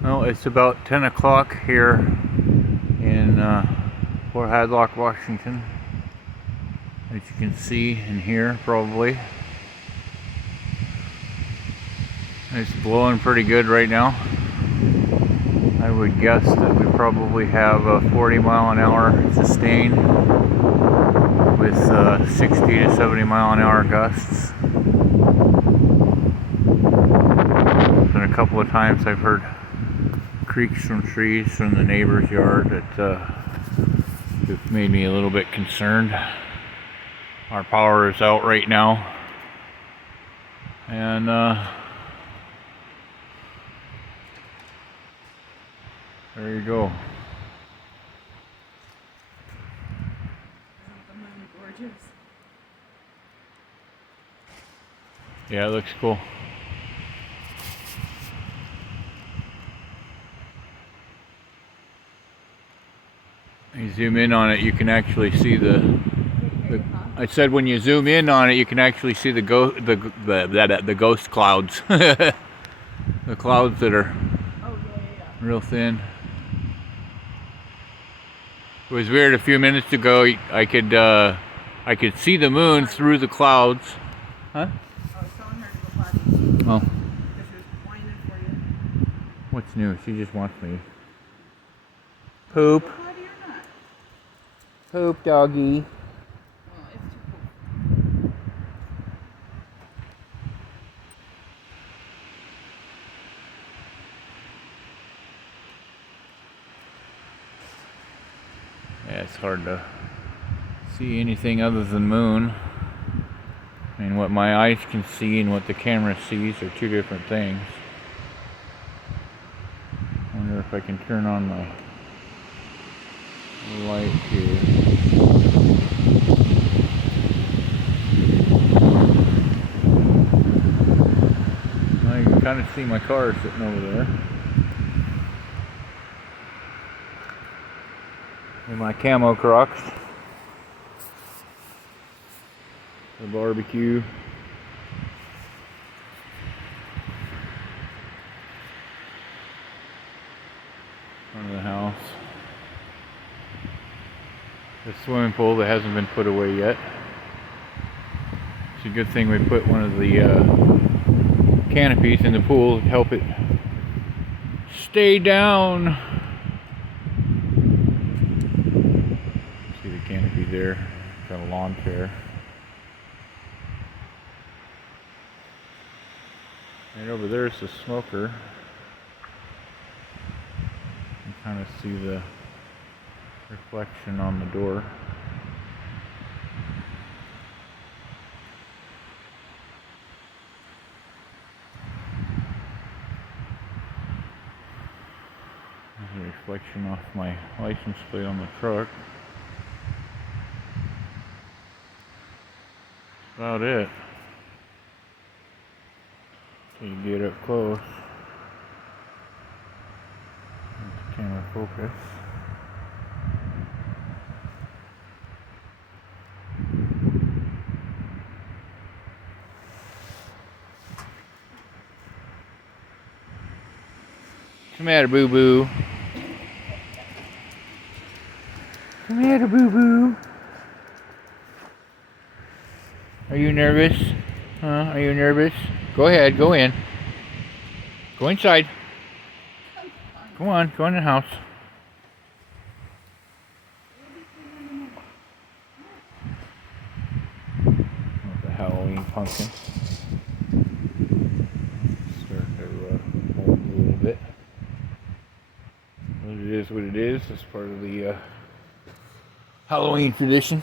Well, it's about 10 o'clock here in Fort Hadlock, Washington, as you can see and hear probably. It's blowing pretty good right now. I would guess that we probably have a 40-mile-an-hour sustained with 60 to 70-mile-an-hour gusts. And a couple of times I've heard creaks from trees from the neighbor's yard that have made me a little bit concerned. Our power is out right now, and there you go. Isn't the moon gorgeous? Yeah, it looks cool. You zoom in on it, you can actually see the I said when you zoom in on it, you can actually see the ghost clouds. The clouds that are real thin. It was weird a few minutes ago. I could see the moon through the clouds. Huh? I was telling her to go potty. Oh. Because she was whining for you. What's new? She just wants me. Poop. Go potty or not? Poop, doggy. Well, it's too cool. Yeah, it's hard to see anything other than moon. I mean, what my eyes can see and what the camera sees are two different things. I wonder if I can turn on my light here. I can kind of see my car sitting over there. And my camo Crocs. The barbecue. Front of the house. The swimming pool that hasn't been put away yet. It's a good thing we put one of the canopies in the pool to help it stay down. See the canopy there. Got a lawn chair. Right over there is the smoker. You can kind of see the reflection on the door. There's a reflection off my license plate on the truck. That's about it. Till you get up close. Let the camera focus. Come here, boo boo. Come here, boo boo. Are you nervous? Huh? Are you nervous? Go ahead, go in. Go inside. Come on, go in the house. With the Halloween pumpkin. Start to hold a little bit. is what it is. It's part of the Halloween tradition.